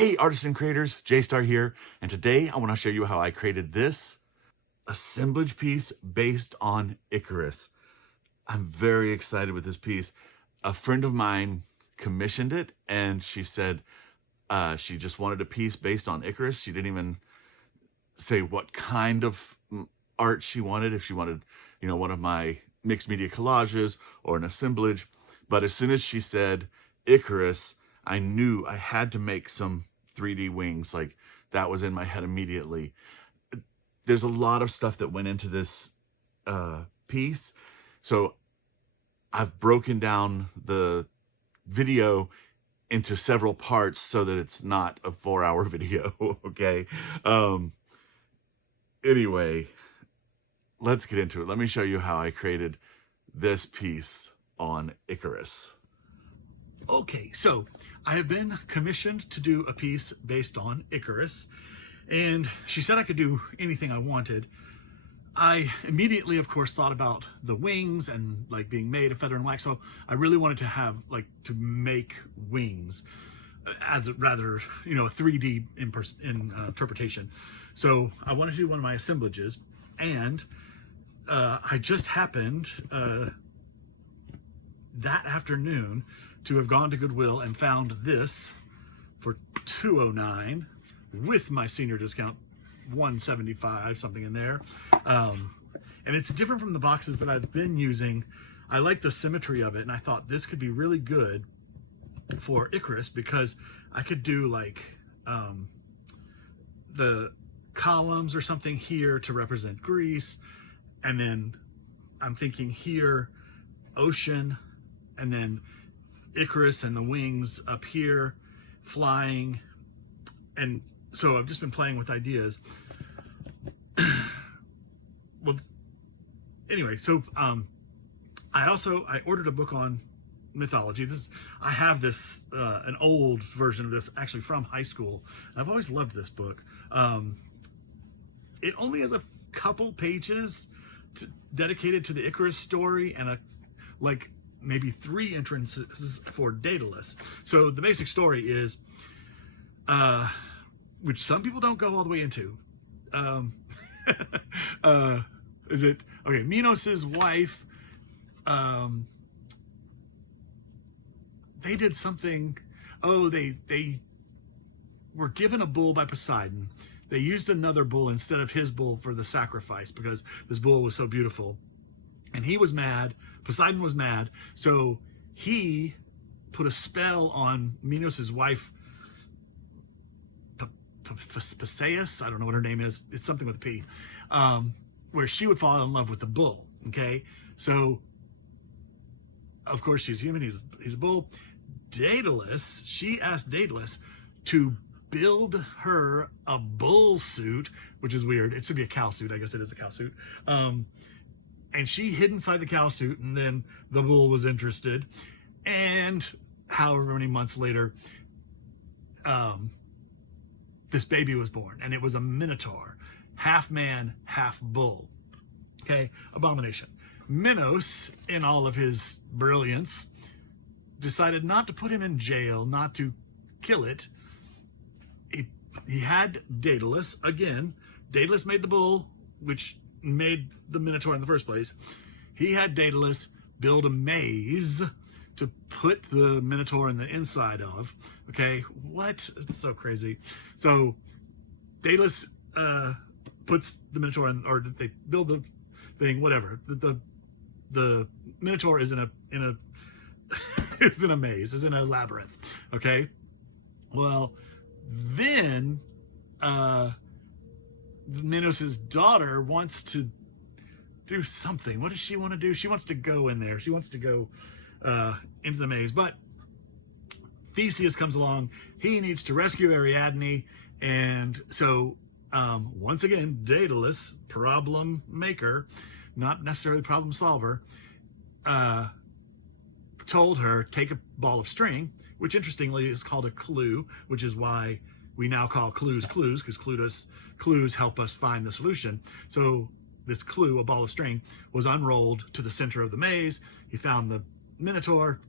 Hey artists and creators, J-Star here, and today I want to show you how I created this assemblage piece based on Icarus. I'm very excited with this piece. A friend of mine commissioned it and she said she just wanted a piece based on Icarus. She didn't even say what kind of art she wanted, if she wanted, one of my mixed media collages or an assemblage. But as soon as she said Icarus, I knew I had to make some 3D wings. Like, that was in my head immediately. There's a lot of stuff that went into this piece. So I've broken down the video into several parts so that it's not a 4-hour video, okay? Anyway, let's get into it. Let me show you how I created this piece on Icarus. Okay, so I have been commissioned to do a piece based on Icarus, and she said I could do anything I wanted. I immediately, of course, thought about the wings and like being made of feather and wax, so I really wanted to have to make wings as a rather, a 3D interpretation. So I wanted to do one of my assemblages, and I just happened that afternoon to have gone to Goodwill and found this for $209 with my senior discount, $175, something in there. And it's different from the boxes that I've been using. I like the symmetry of it, and I thought this could be really good for Icarus because I could do the columns or something here to represent Greece, and then I'm thinking here ocean, and then Icarus and the wings up here flying. And so I've just been playing with ideas. Well, anyway, so I ordered a book on mythology. I have this an old version of this actually from high school. I've always loved this book. It only has a couple pages dedicated to the Icarus story and maybe 3 entrances for Daedalus. So the basic story is, which some people don't go all the way into. Is it okay? Minos's wife. They did something. Oh, they were given a bull by Poseidon. They used another bull instead of his bull for the sacrifice because this bull was so beautiful. And he was mad. Poseidon was mad. So he put a spell on Minos' wife, Paseus. I don't know what her name is. It's something with a P. Where she would fall in love with the bull. Okay. So, of course, she's human. He's a bull. Daedalus, she asked Daedalus to build her a bull suit, which is weird. It should be a cow suit. I guess it is a cow suit. And she hid inside the cow suit, and then the bull was interested. And however many months later, this baby was born, and it was a minotaur, half man, half bull. Okay, abomination. Minos, in all of his brilliance, decided not to put him in jail, not to kill it. He had Daedalus, again, Daedalus made the bull, which made the Minotaur in the first place. He had Daedalus build a maze to put the Minotaur in the inside of. Okay, what? It's so crazy. So Daedalus puts the Minotaur in, or they build the thing, whatever. The Minotaur is in a is in a maze, is in a labyrinth. Okay, well then Minos' daughter wants to do something. What does she want to do? She wants to go in there. She wants to go into the maze. But Theseus comes along. He needs to rescue Ariadne. And so, once again, Daedalus, problem maker, not necessarily problem solver, told her, take a ball of string, which interestingly is called a clue, which is why we now call clues clues, because clues help us find the solution. So this clue, a ball of string, was unrolled to the center of the maze. He found the Minotaur,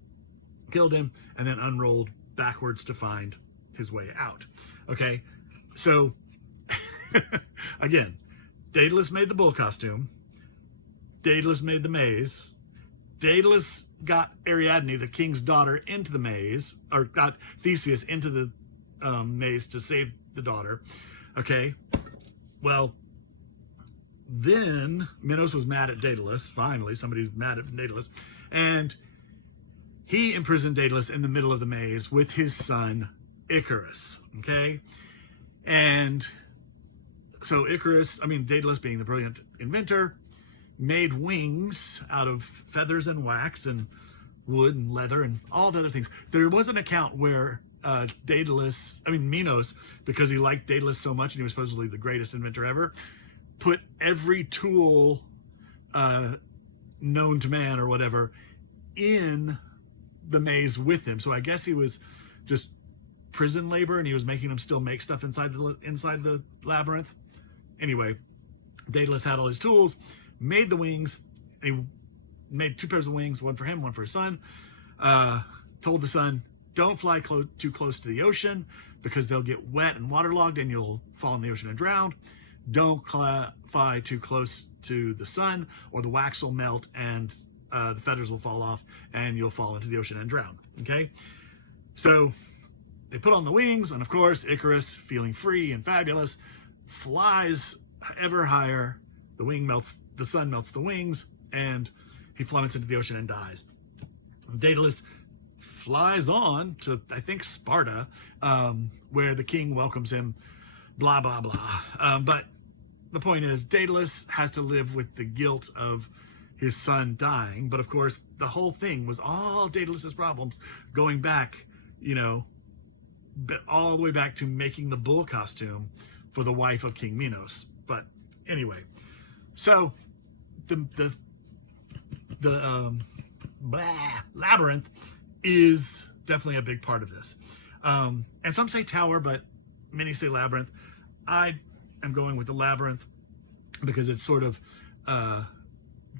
killed him, and then unrolled backwards to find his way out. Okay, so again, Daedalus made the bull costume. Daedalus made the maze. Daedalus got Ariadne, the king's daughter, into the maze, or got Theseus into the maze to save the daughter. Okay, well, then Minos was mad at Daedalus. Finally, somebody's mad at Daedalus. And he imprisoned Daedalus in the middle of the maze with his son, Icarus. Okay? And so Daedalus being the brilliant inventor, made wings out of feathers and wax and wood and leather and all the other things. There was an account where Minos, because he liked Daedalus so much and he was supposedly the greatest inventor ever, put every tool known to man or whatever in the maze with him. So I guess he was just prison labor and he was making them still make stuff inside the labyrinth. Anyway, Daedalus had all his tools, made the wings, and he made 2 pairs of wings, one for him, one for his son. Told the son, don't fly too close to the ocean because they'll get wet and waterlogged and you'll fall in the ocean and drown. Don't fly too close to the sun or the wax will melt and the feathers will fall off and you'll fall into the ocean and drown. Okay? So they put on the wings, and of course, Icarus, feeling free and fabulous, flies ever higher. The sun melts the wings, and he plummets into the ocean and dies. Daedalus flies on to, I think, Sparta, where the king welcomes him, blah, blah, blah. But the point is, Daedalus has to live with the guilt of his son dying. But of course, the whole thing was all Daedalus's problems, going back, all the way back to making the bull costume for the wife of King Minos. But anyway, so the labyrinth is definitely a big part of this. And some say tower, but many say labyrinth. I am going with the labyrinth because it's sort of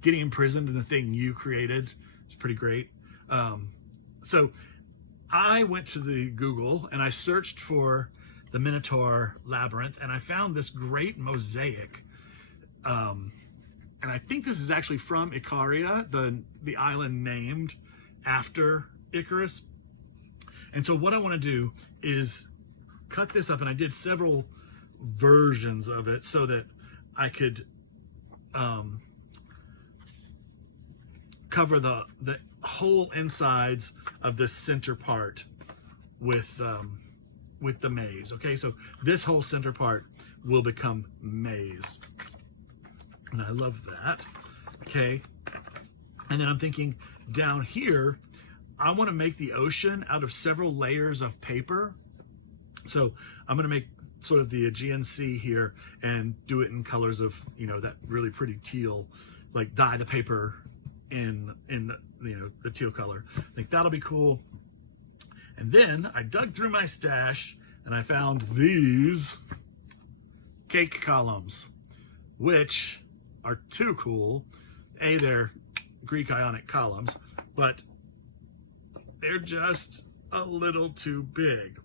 getting imprisoned in the thing you created. It's pretty great. So I went to the Google and I searched for the Minotaur labyrinth, and I found this great mosaic. And I think this is actually from Icaria, the island named after Icarus. And so what I want to do is cut this up, and I did several versions of it so that I could cover the whole insides of this center part with the maze. Okay, so this whole center part will become maze. And I love that. Okay. And then I'm thinking down here, I want to make the ocean out of several layers of paper. So I'm going to make sort of the Aegean Sea here and do it in colors of, that really pretty teal, like dye the paper in the teal color. I think that'll be cool. And then I dug through my stash and I found these cake columns, which are too cool. They're Greek Ionic columns, but they're just a little too big.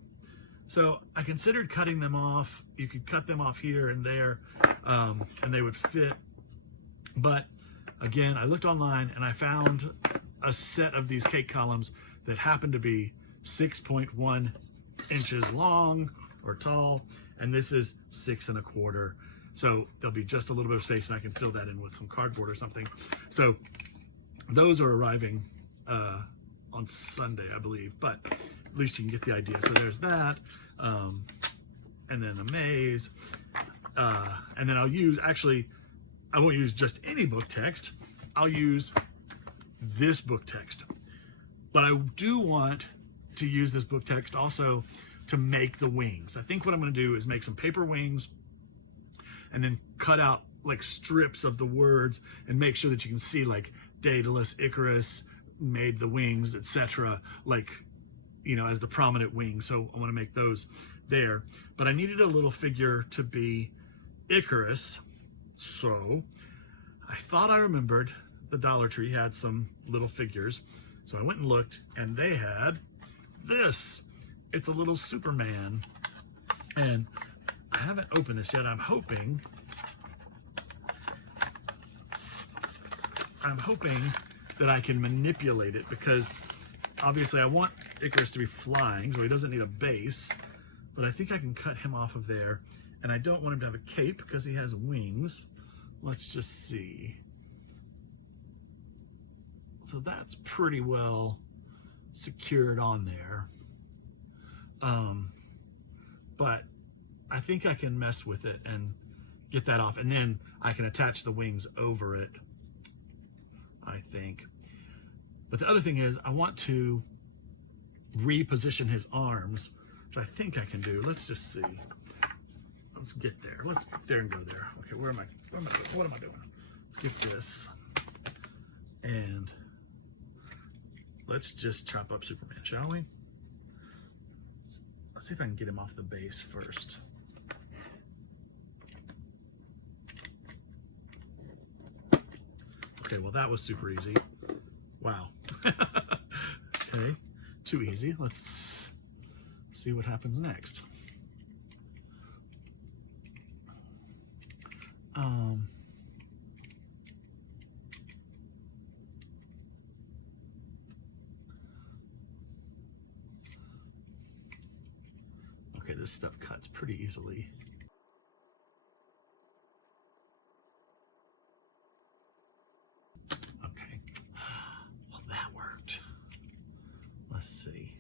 So I considered cutting them off. You could cut them off here and there, and they would fit. But again, I looked online and I found a set of these cake columns that happen to be 6.1 inches long or tall, and this is 6 1/4. So there'll be just a little bit of space and I can fill that in with some cardboard or something. So those are arriving on Sunday, I believe, but at least you can get the idea. So there's that, and then a maze, and then I'll use, I won't use just any book text. I'll use this book text, but I do want to use this book text also to make the wings. I think what I'm going to do is make some paper wings and then cut out like strips of the words and make sure that you can see like Daedalus, Icarus made the wings, etc., like, as the prominent wing. So I want to make those there. But I needed a little figure to be Icarus. So I thought I remembered the Dollar Tree had some little figures. So I went and looked, and they had this. it's a little Superman. And I haven't opened this yet. I'm hoping that I can manipulate it, because obviously I want Icarus to be flying, so he doesn't need a base, but I think I can cut him off of there. And I don't want him to have a cape because he has wings. Let's just see. So that's pretty well secured on there. But I think I can mess with it and get that off, and then I can attach the wings over it, I think. But the other thing is I want to reposition his arms, which I think I can do. Let's just see. Let's get there. Let's get there and go there. Okay, what am I doing? Let's get this. And let's just chop up Superman, shall we? Let's see if I can get him off the base first. Okay, well that was super easy. Wow. Okay, too easy. Let's see what happens next. Okay, this stuff cuts pretty easily. Okay, well that worked. Let's see.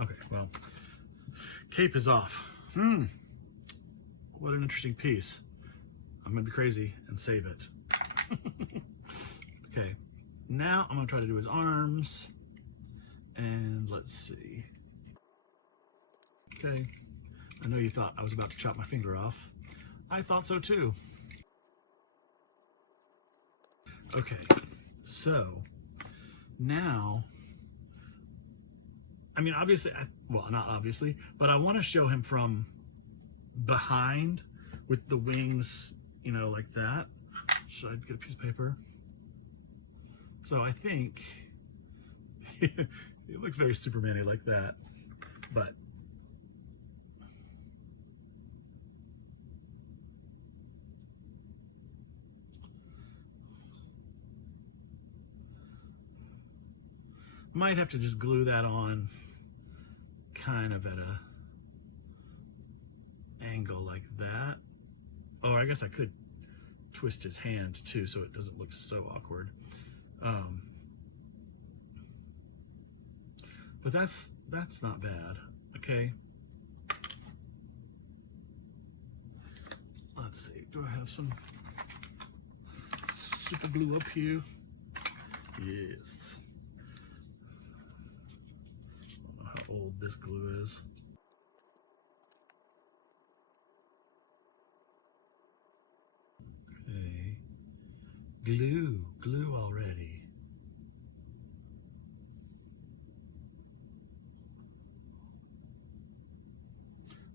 Okay, well, cape is off. What an interesting piece. I'm gonna be crazy and save it. Okay, now I'm gonna try to do his arms, and let's see. Okay, I know you thought I was about to chop my finger off. I thought so too. Okay, so now, I mean, obviously, well, not obviously, but I want to show him from behind with the wings, you know, like that. Should I get a piece of paper? So I think it looks very Superman-y like that, but might have to just glue that on kind of at a angle like that. Oh, I guess I could twist his hand too so it doesn't look so awkward. But that's not bad. Okay. Let's see. Do I have some super glue up here? Yes. I don't know how old this glue is. Okay. Glue already.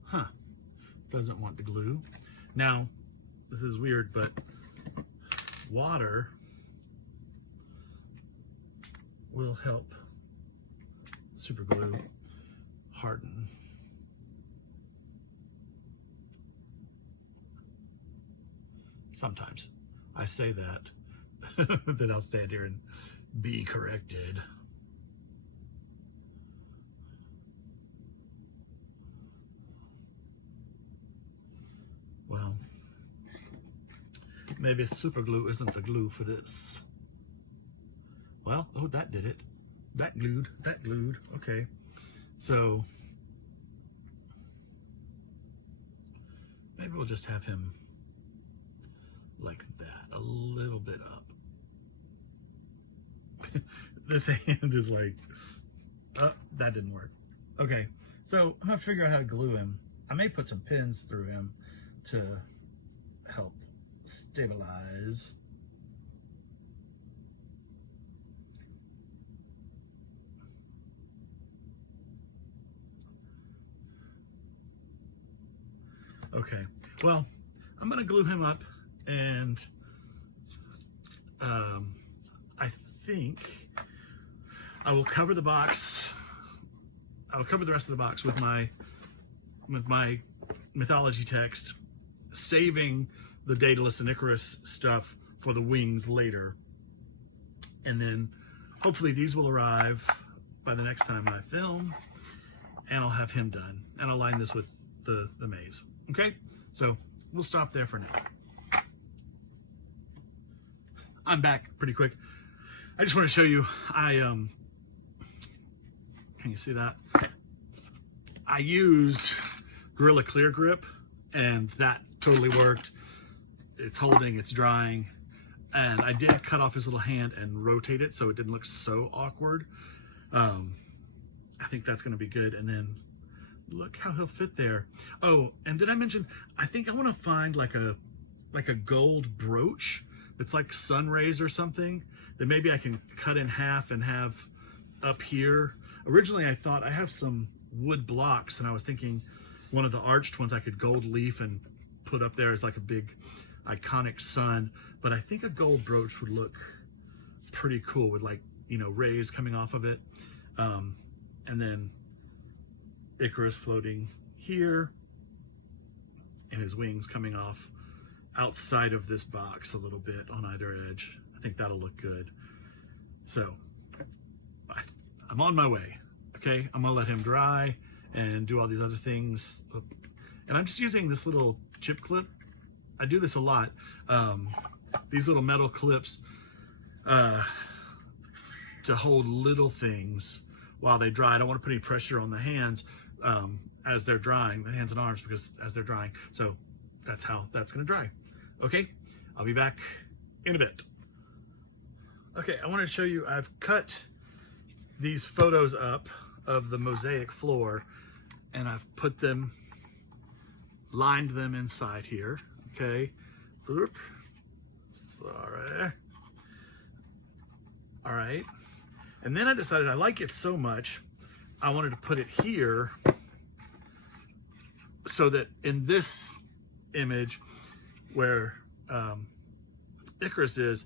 Huh. Doesn't want to glue. Now, this is weird, but water will help super glue harden. Sometimes. I say that, then I'll stand here and be corrected. Well, maybe super glue isn't the glue for this. Well, oh, that did it. That glued. Okay. So, maybe we'll just have him like that, a little bit up. This hand is like, oh, that didn't work. Okay, so I'm gonna figure out how to glue him. I may put some pins through him to help stabilize. Okay, well, I'm gonna glue him up, and I think I will cover the box. I'll cover the rest of the box with my mythology text, saving the Daedalus and Icarus stuff for the wings later. And then hopefully these will arrive by the next time I film, and I'll have him done. And I'll line this with the maze. Okay, so we'll stop there for now. I'm back pretty quick. I just want to show you, can you see that? I used Gorilla Clear Grip, and that totally worked. It's holding, it's drying, and I did cut off his little hand and rotate it so it didn't look so awkward. I think that's going to be good. And then look how he'll fit there. Oh, and did I mention, I think I want to find like a gold brooch that's like sun rays or something that maybe I can cut in half and have up here. Originally I thought I have some wood blocks, and I was thinking one of the arched ones I could gold leaf and put up there as like a big iconic sun, but I think a gold brooch would look pretty cool with, like, you know, rays coming off of it. And then Icarus floating here and his wings coming off outside of this box a little bit on either edge. I think that'll look good. So I'm on my way. Okay, I'm gonna let him dry and do all these other things. And I'm just using this little chip clip. I do this a lot. These little metal clips to hold little things while they dry. I don't want to put any pressure on the hands as they're drying, the hands and arms, because as they're drying. So that's how that's gonna dry. Okay, I'll be back in a bit. Okay, I wanted to show you, I've cut these photos up of the mosaic floor, and I've put them, lined them inside here. Okay, oop, sorry. All right, and then I decided I like it so much, I wanted to put it here so that in this image where Icarus is,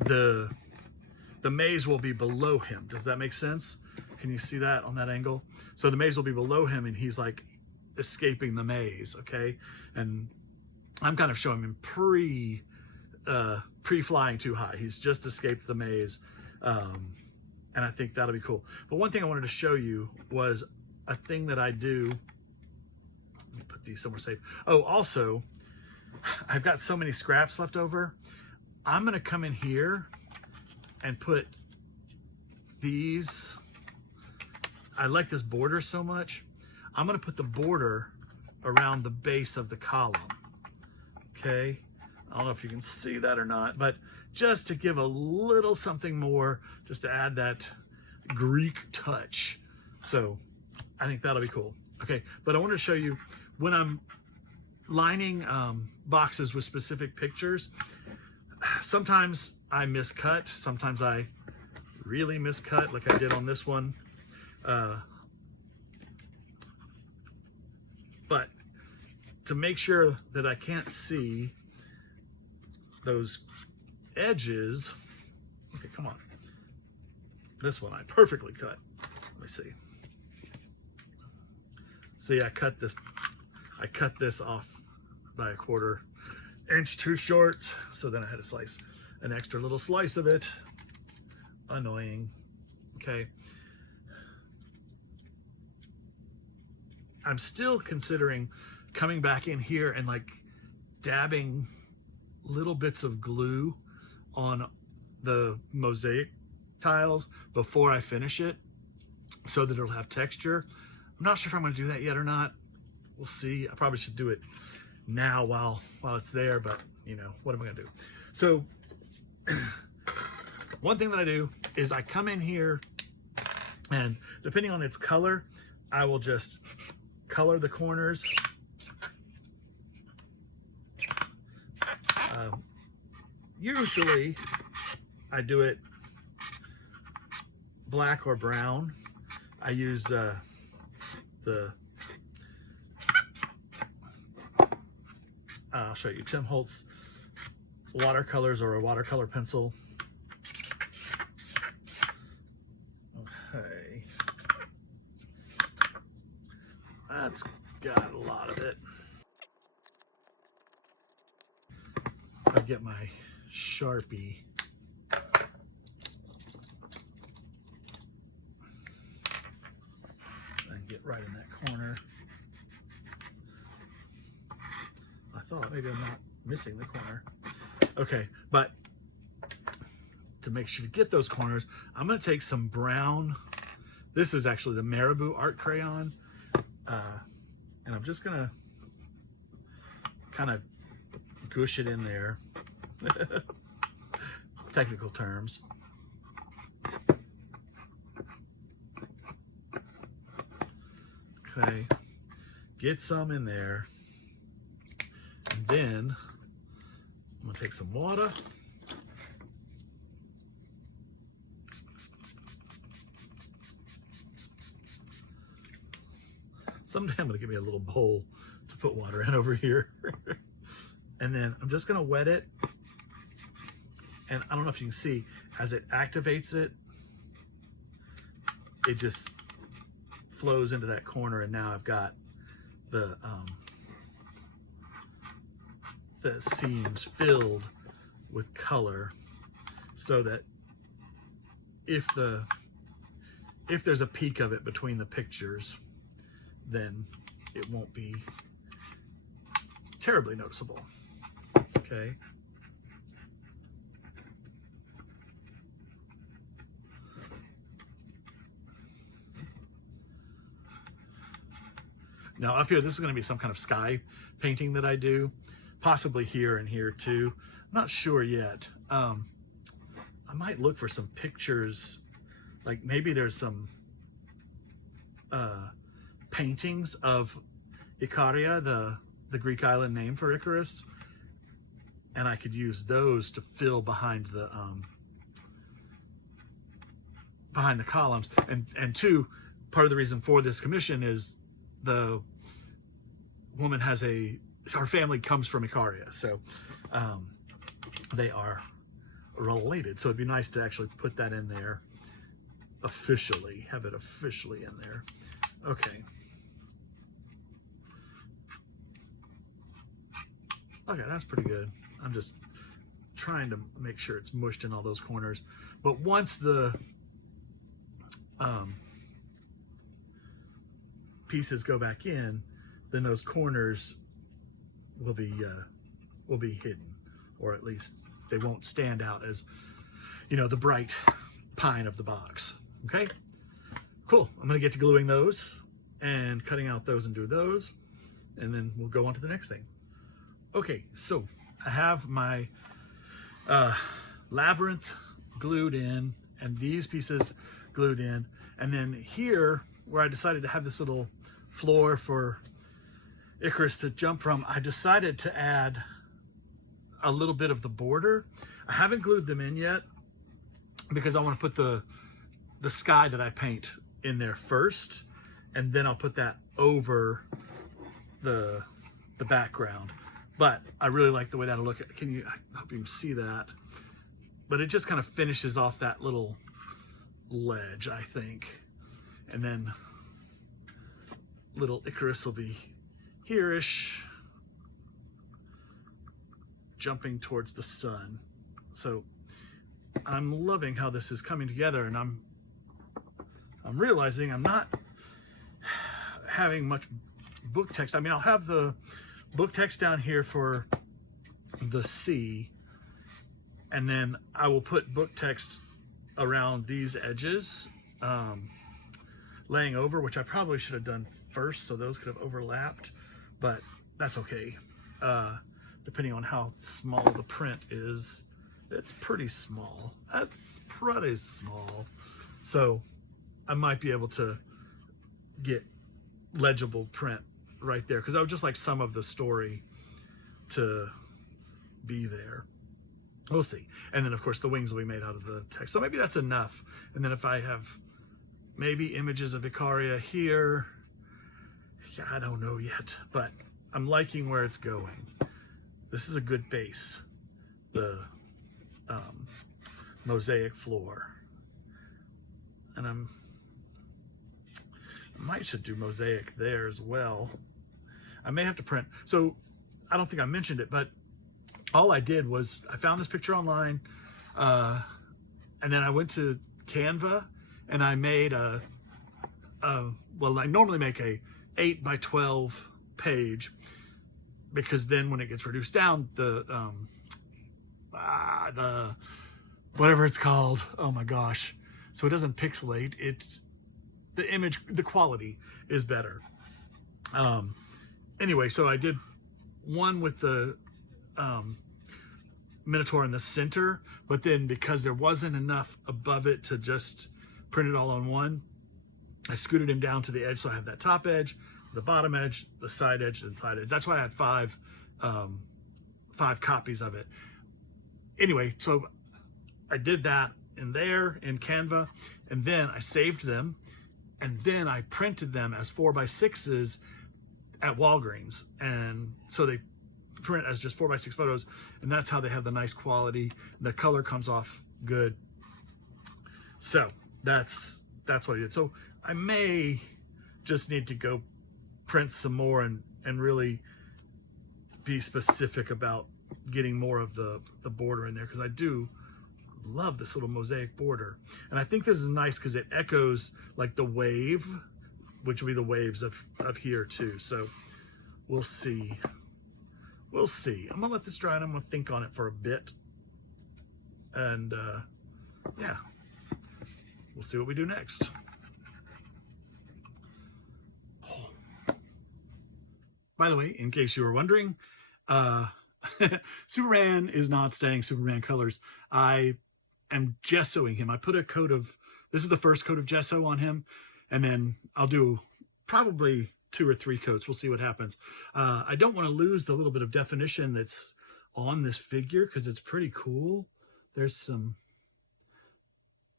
the maze will be below him. Does that make sense? Can you see that on that angle? So the maze will be below him, and he's like escaping the maze, okay? And I'm kind of showing him pre-flying too high. He's just escaped the maze, and I think that'll be cool. But one thing I wanted to show you was a thing that I do. Let me put these somewhere safe. Oh, also, I've got so many scraps left over. I'm gonna come in here and put these. I like this border so much. I'm gonna put the border around the base of the column. Okay, I don't know if you can see that or not, but just to give a little something more, just to add that Greek touch. So I think that'll be cool. Okay, but I want to show you when I'm lining boxes with specific pictures, sometimes I miscut, sometimes I really miscut, like I did on this one. But to make sure that I can't see those edges, okay, come on. This one I perfectly cut. Let me see. See, I cut this off by a 1/4 inch too short, so then I had to slice an extra little slice of it. Annoying. Okay. I'm still considering coming back in here and like dabbing little bits of glue on the mosaic tiles before I finish it so that it'll have texture. I'm not sure if I'm going to do that yet or not. We'll see. I probably should do it now while it's there, but you know, what am I going to do? So one thing that I do is I come in here, and depending on its color, I will just color the corners. Usually I do it black or brown. I use the I'll show you Tim Holtz watercolors or a watercolor pencil. Okay. That's got a lot of it. I get my Sharpie. And get right in that corner. I thought maybe I'm not missing the corner. Okay, but to make sure to get those corners, I'm going to take some brown. This is actually the Marabou art crayon. And I'm just going to kind of gush it in there. Technical terms. Okay, get some in there. And then I'm gonna take some water. Someday I'm gonna give me a little bowl to put water in over here. And then I'm just gonna wet it. And I don't know if you can see, as it activates it, it just flows into that corner, and now I've got the seams filled with color, so that if there's a peak of it between the pictures, then it won't be terribly noticeable. Okay. Now up here, this is going to be some kind of sky painting that I do, possibly here and here too. I'm not sure yet. I might look for some pictures, like maybe there's some paintings of Icaria, the Greek island name for Icarus, and I could use those to fill behind the columns. And two, part of the reason for this commission is the woman has her family comes from Icaria, so they are related. So it'd be nice to actually put that in there officially, have it officially in there. Okay. Okay, that's pretty good. I'm just trying to make sure it's mushed in all those corners. But once the pieces go back in, then those corners will be hidden, or at least they won't stand out as, you know, the bright pine of the box. Okay, cool. I'm gonna get to gluing those and cutting out those and do those, and then we'll go on to the next thing. Okay, so I have my labyrinth glued in and these pieces glued in, and then here where I decided to have this little floor for Icarus to jump from, I decided to add a little bit of the border. I haven't glued them in yet because I want to put the sky that I paint in there first, and then I'll put that over the background. But I really like the way that'll look. I hope you can see that. But it just kind of finishes off that little ledge, I think. And then little Icarus will be here-ish, jumping towards the sun. So I'm loving how this is coming together, and I'm realizing I'm not having much book text. I mean, I'll have the book text down here for the sea, and then I will put book text around these edges, laying over, which I probably should have done first, so those could have overlapped, but that's okay. Depending on how small the print is, it's pretty small. That's pretty small. So I might be able to get legible print right there, because I would just like some of the story to be there. We'll see. And then of course the wings will be made out of the text, so maybe that's enough. And then if I have maybe images of Icaria here, yeah, I don't know yet, but I'm liking where it's going. this is a good base, the mosaic floor. And I might should do mosaic there as well. I may have to print. So I don't think I mentioned it, but all I did was I found this picture online, and then I went to Canva and I made well, I normally make a 8 by 12 page, because then when it gets reduced down, the whatever it's called, oh my gosh, so it doesn't pixelate, the image, the quality is better. Anyway, so I did one with the Minotaur in the center, but then because there wasn't enough above it to just print it all on one, I scooted him down to the edge, so I have that top edge, the bottom edge, the side edge, and the side edge. That's why I had five copies of it. Anyway, so I did that in there in Canva, and then I saved them, and then I printed them as 4x6s at Walgreens, and so they print as just 4x6 photos, and that's how they have the nice quality. The color comes off good. So that's what I did. So I may just need to go print some more and really be specific about getting more of the border in there, because I do love this little mosaic border. And I think this is nice because it echoes like the wave, which will be the waves of here too. So we'll see. We'll see. I'm gonna let this dry and I'm gonna think on it for a bit. And yeah, we'll see what we do next. By the way, in case you were wondering, Superman is not staying Superman colors. I am gessoing him. I put a coat of, this is the first coat of gesso on him, and then I'll do probably 2 or 3 coats. We'll see what happens. I don't want to lose the little bit of definition that's on this figure because it's pretty cool. There's some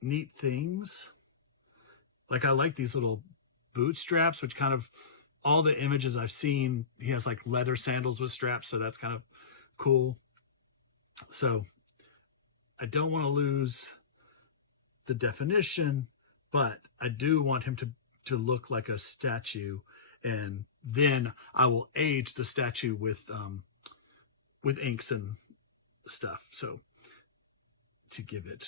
neat things. Like I like these little boot straps, which kind of, all the images I've seen, he has like leather sandals with straps, so that's kind of cool. So I don't want to lose the definition, but I do want him to look like a statue, and then I will age the statue with inks and stuff, so to give it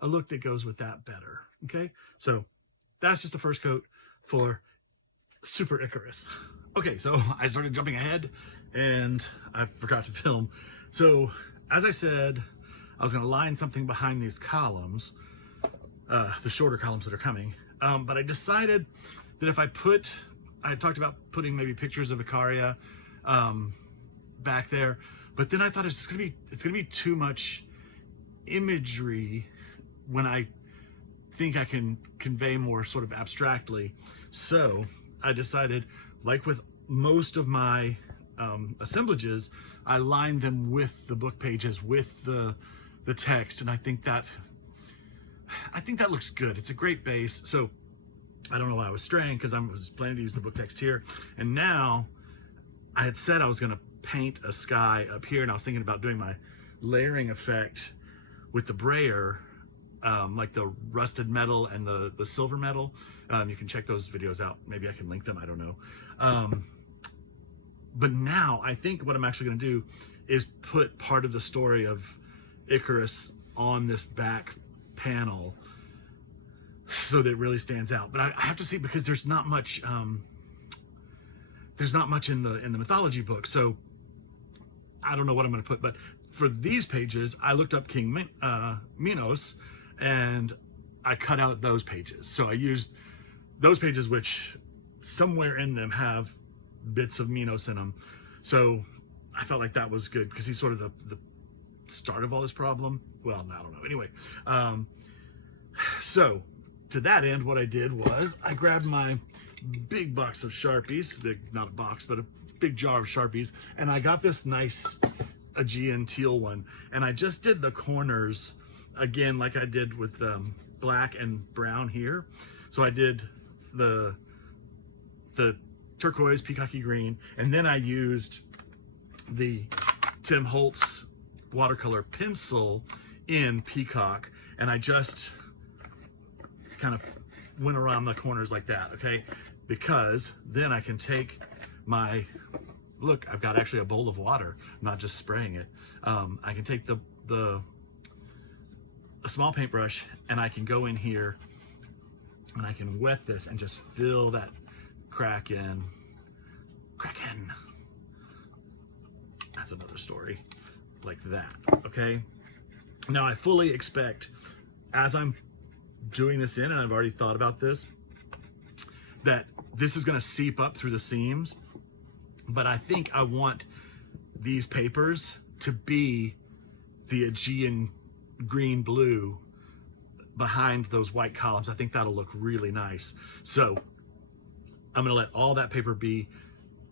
a look that goes with that better. Okay, so that's just the first coat for Super Icarus. Okay, so I started jumping ahead and I forgot to film. So as I said, I was going to line something behind these columns, the shorter columns that are coming. But I decided that if I talked about putting maybe pictures of Icaria back there, but then I thought it's gonna be too much imagery when I think I can convey more sort of abstractly. So I decided, like with most of my assemblages, I lined them with the book pages, with the text, and I think that looks good. It's a great base. So I don't know why I was straying, because I was planning to use the book text here, and now I had said I was going to paint a sky up here, and I was thinking about doing my layering effect with the brayer, like the rusted metal and the silver metal. You can check those videos out. Maybe I can link them, I don't know. But now I think what I'm actually going to do is put part of the story of Icarus on this back panel so that it really stands out. But I have to see, because there's not much in the mythology book, so I don't know what I'm going to put. But for these pages, I looked up King Minos, and I cut out those pages. So I used those pages, which somewhere in them have bits of Minos in them. So I felt like that was good, because he's sort of the start of all this problem. Well, I don't know. Anyway, so to that end, what I did was I grabbed my big box of Sharpies, not a box, but a big jar of Sharpies, and I got this nice Aegean teal one, and I just did the corners again like I did with black and brown here. So I did the turquoise, peacocky green, and then I used the Tim Holtz watercolor pencil in Peacock, and I just kind of went around the corners like that, okay? Because then I can take my, look, I've got actually a bowl of water, not just spraying it. I can take a small paintbrush, and I can go in here and I can wet this and just fill that crack in. That's another story, like that, okay? Now I fully expect, as I'm doing this in, and I've already thought about this, that this is gonna seep up through the seams, but I think I want these papers to be the Aegean green blue behind those white columns. I think that'll look really nice. So I'm gonna let all that paper be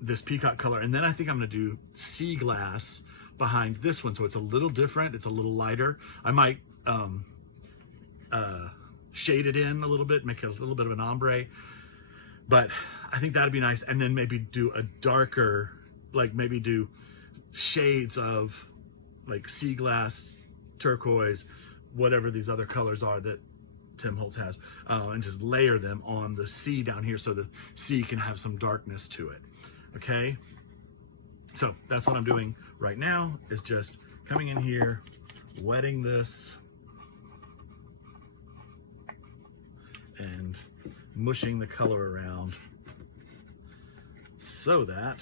this peacock color, and then I think I'm gonna do sea glass behind this one, so it's a little different, it's a little lighter. I might shade it in a little bit, make it a little bit of an ombre, but I think that'd be nice. And then maybe do a darker, like maybe do shades of like sea glass, turquoise, whatever these other colors are that Tim Holtz has, and just layer them on the sea down here so the sea can have some darkness to it, okay? So that's what I'm doing right now, is just coming in here, wetting this, and mushing the color around so that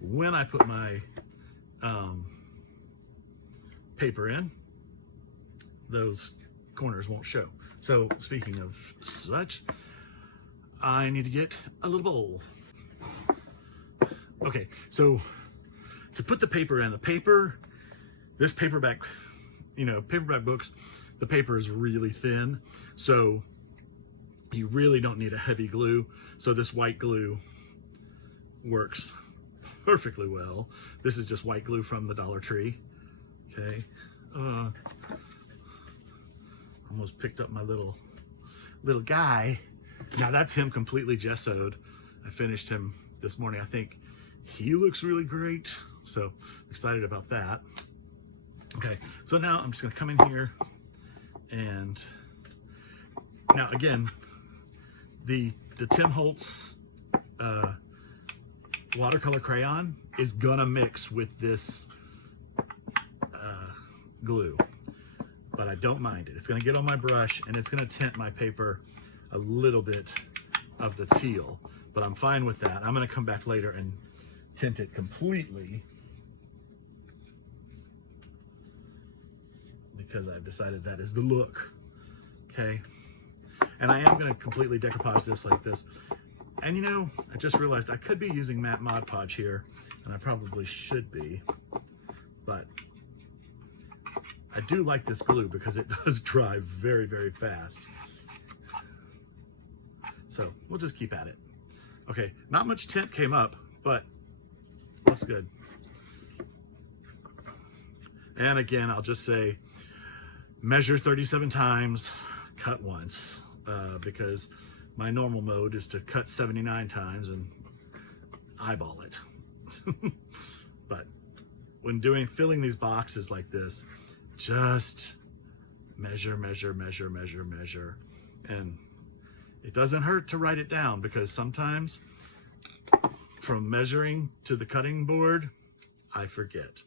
when I put my paper in, those corners won't show. So speaking of such, I need to get a little bowl. Okay, so to put the paper in, this paperback, paperback books, the paper is really thin, so you really don't need a heavy glue. So this white glue works perfectly well. This is just white glue from the Dollar Tree, okay? Almost picked up my little guy. Now that's him completely gessoed. I finished him this morning. I think he looks really great, so excited about that. Okay, so now I'm just gonna come in here, and now again, the Tim Holtz watercolor crayon is gonna mix with this glue, but I don't mind it. It's gonna get on my brush and it's gonna tint my paper a little bit of the teal, but I'm fine with that. I'm gonna come back later and tint it completely because I've decided that is the look, okay? And I am gonna completely decoupage this like this. And I just realized I could be using matte Mod Podge here, and I probably should be, but I do like this glue because it does dry very, very fast. So we'll just keep at it. Okay, not much tint came up, but looks good. And again, I'll just say, measure 37 times, cut once, because my normal mode is to cut 79 times and eyeball it. But when filling these boxes like this, just measure, measure, measure, measure, measure. And it doesn't hurt to write it down, because sometimes from measuring to the cutting board, I forget.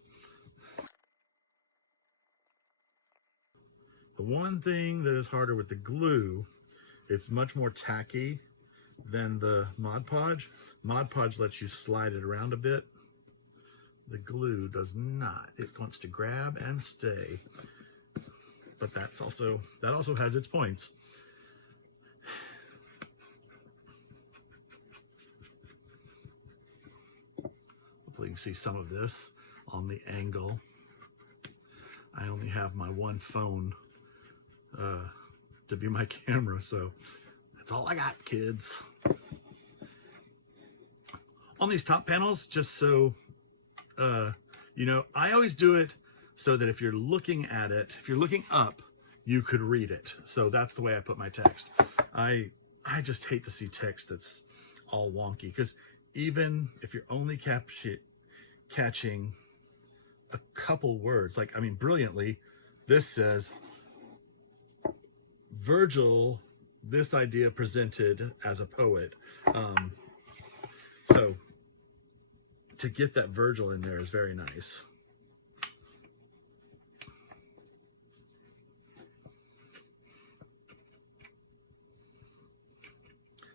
The one thing that is harder with the glue, it's much more tacky than the Mod Podge. Mod Podge lets you slide it around a bit. The glue does not. It wants to grab and stay. But that also has its points. Hopefully you can see some of this on the angle. I only have my one phone to be my camera, so that's all I got, kids. On these top panels, just so I always do it so that if you're looking at it, if you're looking up, you could read it. So that's the way I put my text. I just hate to see text that's all wonky, because even if you're only catching a couple words. Like, I mean, brilliantly, this says, Virgil, this idea presented as a poet. So to get that Virgil in there is very nice.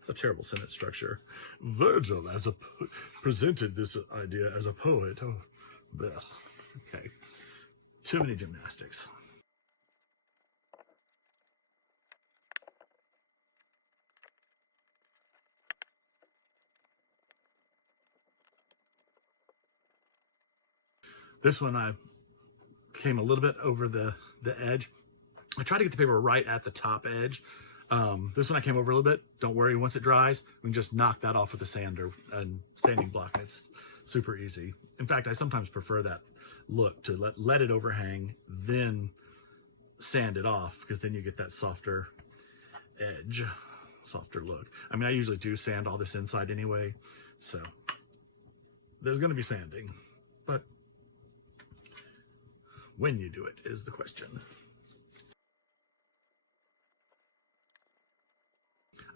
It's a terrible sentence structure. Virgil presented this idea as a poet. Oh, blech. Okay. Too many gymnastics. This one I came a little bit over the edge. I tried to get the paper right at the top edge. This one I came over a little bit. Don't worry, once it dries, we can just knock that off with a sander and sanding block. It's super easy. In fact, I sometimes prefer that look, to let it overhang, then sand it off, because then you get that softer edge, softer look. I mean, I usually do sand all this inside anyway, so there's going to be sanding, but when you do it is the question.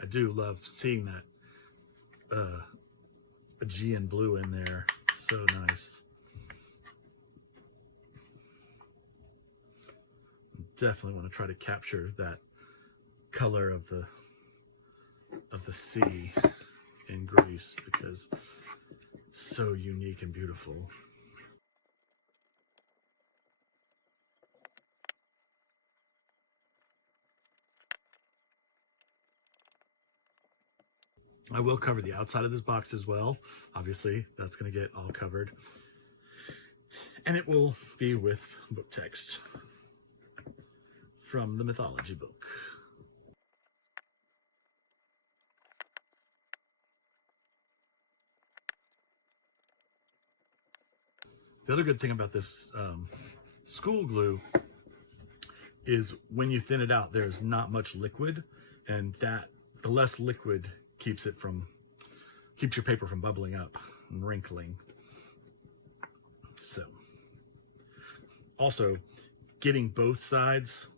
I do love seeing that Aegean blue in there. It's so nice. Definitely want to try to capture that color of the sea in Greece, because it's so unique and beautiful. I will cover the outside of this box as well. Obviously, that's going to get all covered. And it will be with book text from the mythology book. The other good thing about this school glue is when you thin it out, there's not much liquid, and that the less liquid keeps your paper from bubbling up and wrinkling. So also getting both sides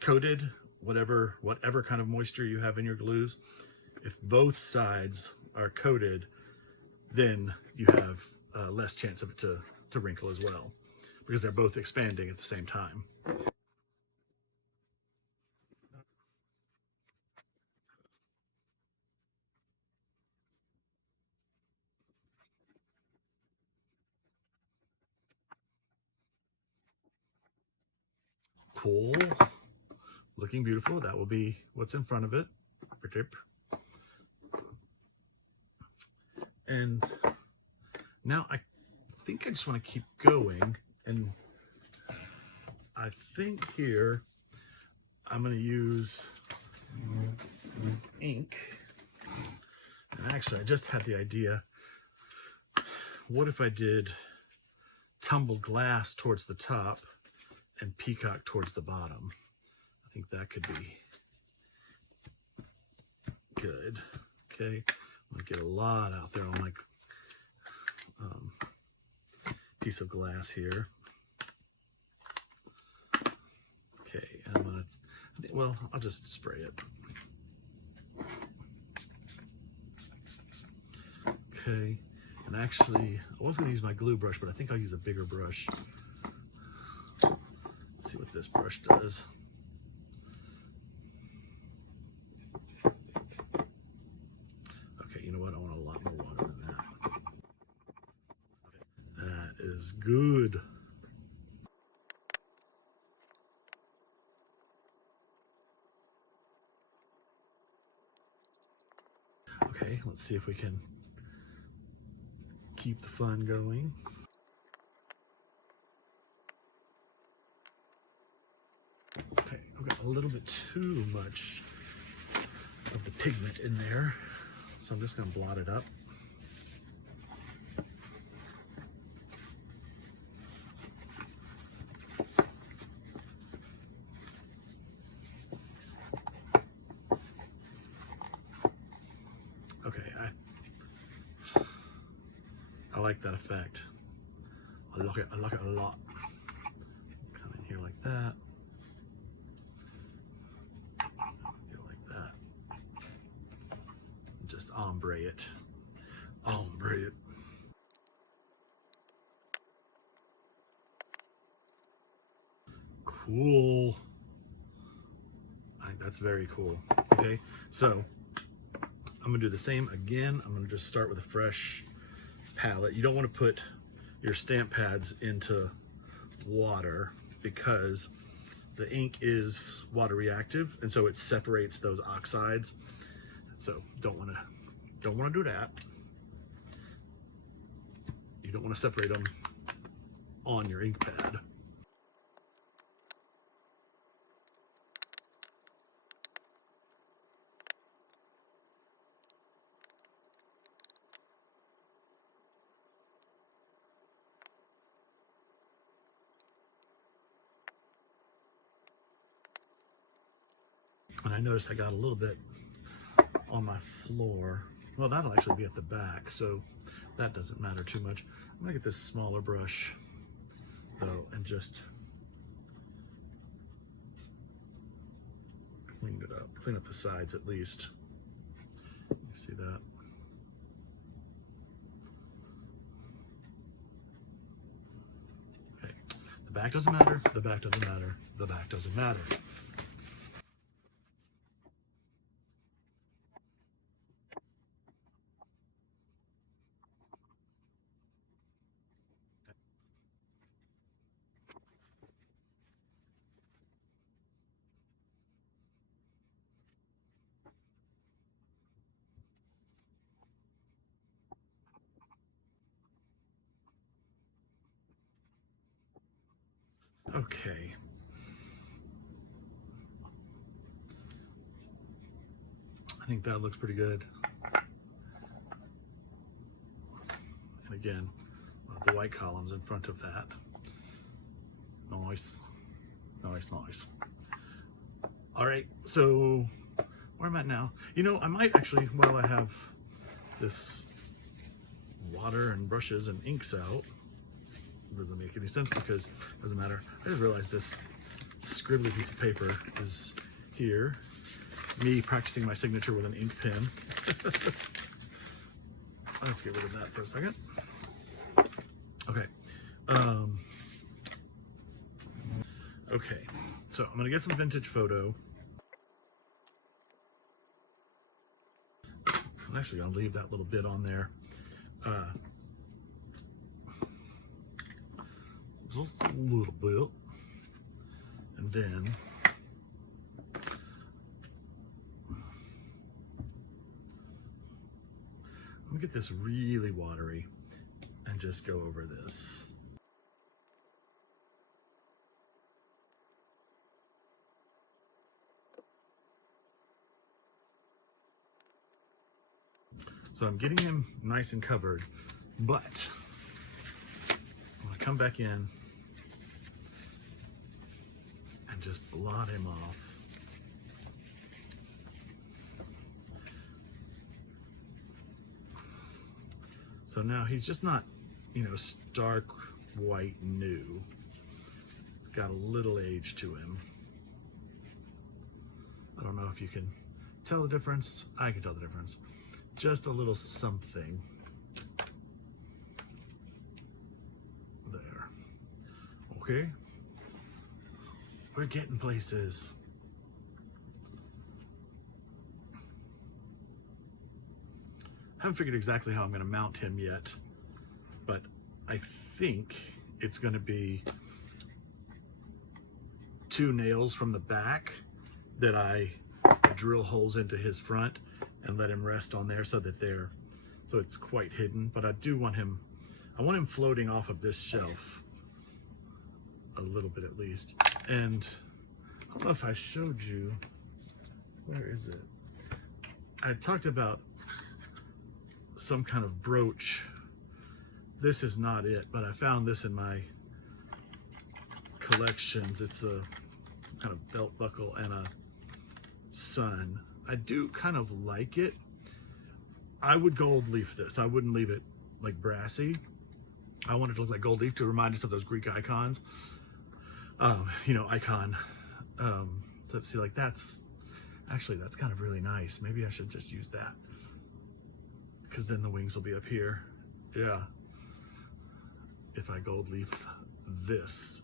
coated, whatever kind of moisture you have in your glues, if both sides are coated, then you have less chance of it to wrinkle as well, because they're both expanding at the same time. Cool. Looking beautiful. That will be what's in front of it. And now I think I just want to keep going, and I think here I'm going to use ink. And actually, I just had the idea, what if I did tumbled glass towards the top and peacock towards the bottom? I think that could be good. Okay, I'm gonna get a lot out there on my piece of glass here. Okay, I'm gonna, well, I'll just spray it. Okay, and actually, I was gonna use my glue brush, but I think I'll use a bigger brush. Let's see what this brush does. Okay, you know what? I want a lot more water than that. Okay, that is good. Okay, let's see if we can keep the fun going. Okay, I've got a little bit too much of the pigment in there, so I'm just going to blot it up. Okay, I like that effect. I like it a lot. Come in here like that. Here like that. Just ombre it. Ombre it. Cool. I think that's very cool. Okay, so I'm gonna do the same again. I'm gonna just start with a fresh palette. You don't want to put your stamp pads into water because the ink is water reactive, and so it separates those oxides. So don't want to do that. You don't want to separate them on your ink pad. And I noticed I got a little bit on my floor. Well, that'll actually be at the back, so that doesn't matter too much. I'm gonna get this smaller brush though and just clean it up. Clean up the sides at least. You see that? Okay. The back doesn't matter. The back doesn't matter. The back doesn't matter. Okay. I think that looks pretty good. And again, the white columns in front of that. Nice. Nice, nice. All right, so where am I at now? You know, I might actually, while I have this water and brushes and inks out, it doesn't make any sense because it doesn't matter. I just realized this scribbly piece of paper is here. Me practicing my signature with an ink pen. Let's get rid of that for a second. Okay. Okay, so I'm gonna get some vintage photo. I'm actually gonna leave that little bit on there. Just a little bit. And then I'm gonna get this really watery and just go over this. So I'm getting him nice and covered, but I'm gonna come back in and just blot him off. So now he's just not, you know, stark white new. It's got a little age to him. I don't know if you can tell the difference. I can tell the difference. Just a little something there. Okay, we're getting places. Haven't figured exactly how I'm going to mount him yet, but I think it's going to be 2 nails from the back that I drill holes into his front and let him rest on there so that so it's quite hidden. But I do want him, I want him floating off of this shelf a little bit at least. And I don't know if I showed you, where is it? I talked about some kind of brooch. This is not it, but I found this in my collections. It's a kind of belt buckle and a sun. I do kind of like it. I would gold leaf this. I wouldn't leave it like brassy. I wanted to look like gold leaf to remind us of those Greek icons. You know, icon. So see, like that's kind of really nice. Maybe I should just use that, because then the wings will be up here. Yeah. If I gold leaf this.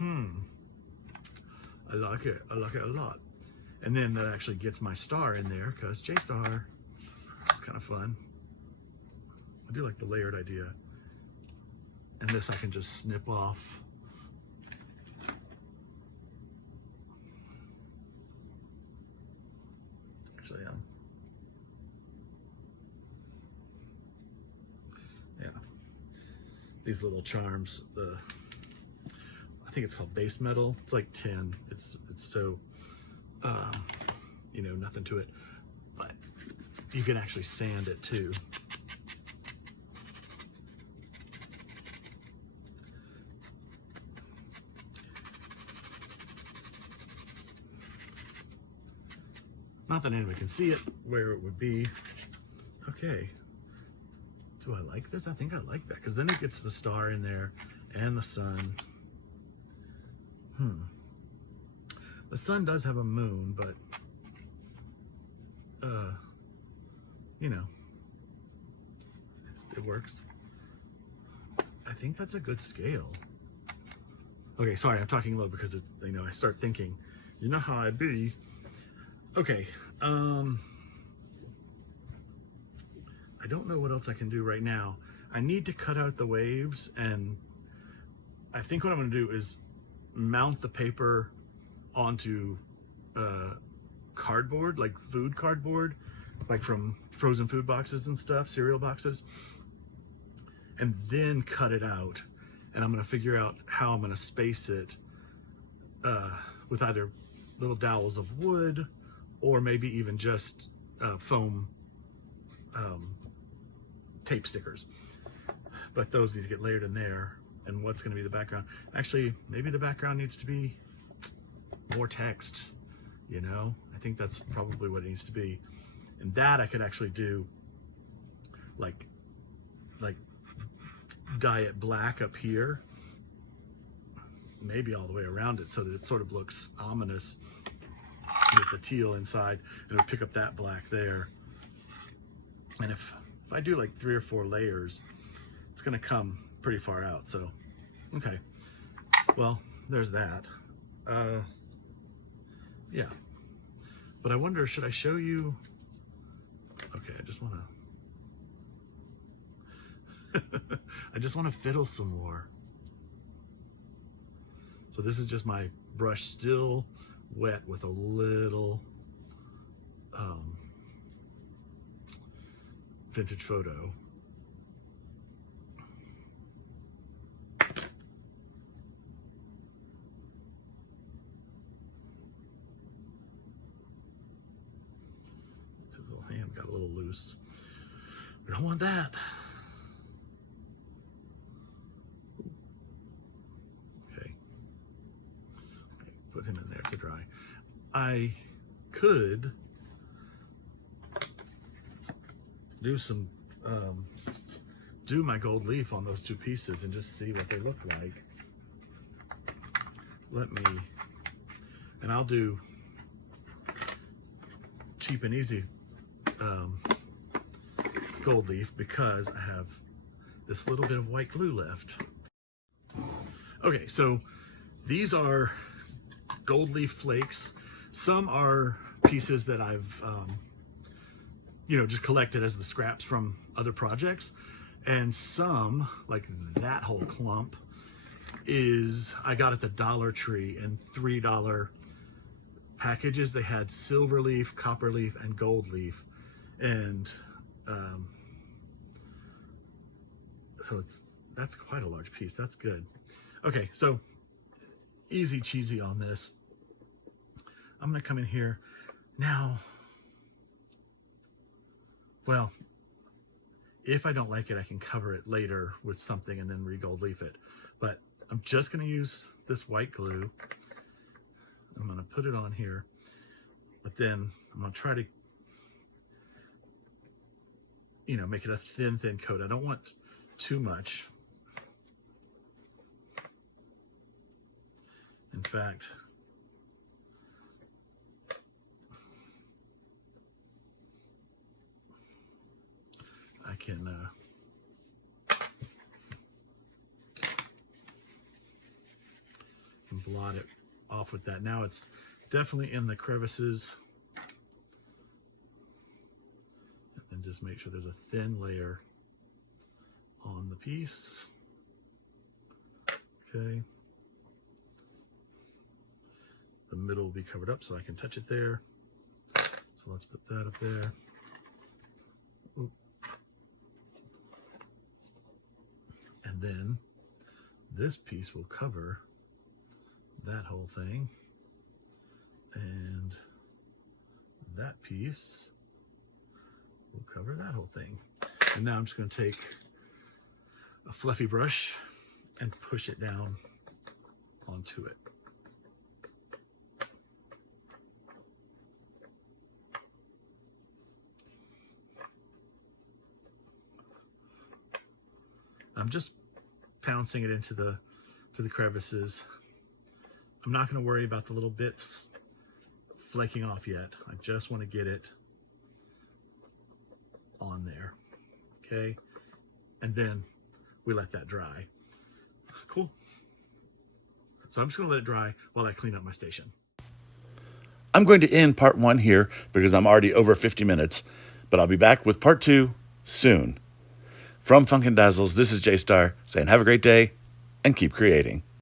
I like it. I like it a lot. And then that actually gets my star in there, because J-star, which is kind of fun. I do like the layered idea. And this I can just snip off. Actually, yeah. These little charms, I think it's called base metal. It's like tin. It's so, you know, nothing to it. But you can actually sand it too. Not that anyone can see it where it would be. Okay. Do I like this? I think I like that, because then it gets the star in there and the sun. The sun does have a moon, but you know, it works. I think that's a good scale. Okay, sorry, I'm talking low because it's, you know, I start thinking, you know how I be. Okay, I don't know what else I can do right now. I need to cut out the waves, and I think what I'm going to do is mount the paper onto cardboard, like food cardboard, like from frozen food boxes and stuff, cereal boxes, and then cut it out. And I'm going to figure out how I'm going to space it with either little dowels of wood, or maybe even just foam tape stickers. But those need to get layered in there. And what's going to be the background? Actually, maybe the background needs to be more text, you know? I think that's probably what it needs to be. And that I could actually do like dye it black up here, maybe all the way around it, so that it sort of looks ominous with the teal inside, and it'll pick up that black there. And if I do like 3 or 4 layers, it's gonna come pretty far out. So okay, well, there's that. Yeah, but I wonder, should I show you? Okay, I just want to fiddle some more. So this is just my brush still wet with a little vintage photo. His little hand got a little loose. We don't want that. Okay. Put him in there to dry. I could do some, do my gold leaf on those 2 pieces and just see what they look like. And I'll do cheap and easy gold leaf, because I have this little bit of white glue left. Okay, so these are gold leaf flakes. Some are pieces that I've you know, just collected as the scraps from other projects, and some, like that whole clump, is I got at the Dollar Tree in $3 packages. They had silver leaf, copper leaf, and gold leaf, and so that's quite a large piece. That's good. Okay, so easy cheesy on this. I'm gonna come in here now. Well, if I don't like it, I can cover it later with something and then re-gold leaf it. But I'm just gonna use this white glue. I'm gonna put it on here, but then I'm gonna try to, you know, make it a thin coat. I don't want too much. In fact, I can blot it off with that. Now it's definitely in the crevices. And just make sure there's a thin layer on the piece. Okay. The middle will be covered up so I can touch it there. So let's put that up there. Oop. And then this piece will cover that whole thing. And that piece will cover that whole thing. And now I'm just going to take a fluffy brush and push it down onto it. I'm just pouncing it into the crevices. I'm not going to worry about the little bits flaking off yet. I just want to get it on there. Okay, and then we let that dry. Cool. So I'm just going to let it dry while I clean up my station. I'm going to end part 1 here because I'm already over 50 minutes, but I'll be back with part 2 soon. From Funk and Dazzles, this is J-Star saying have a great day and keep creating.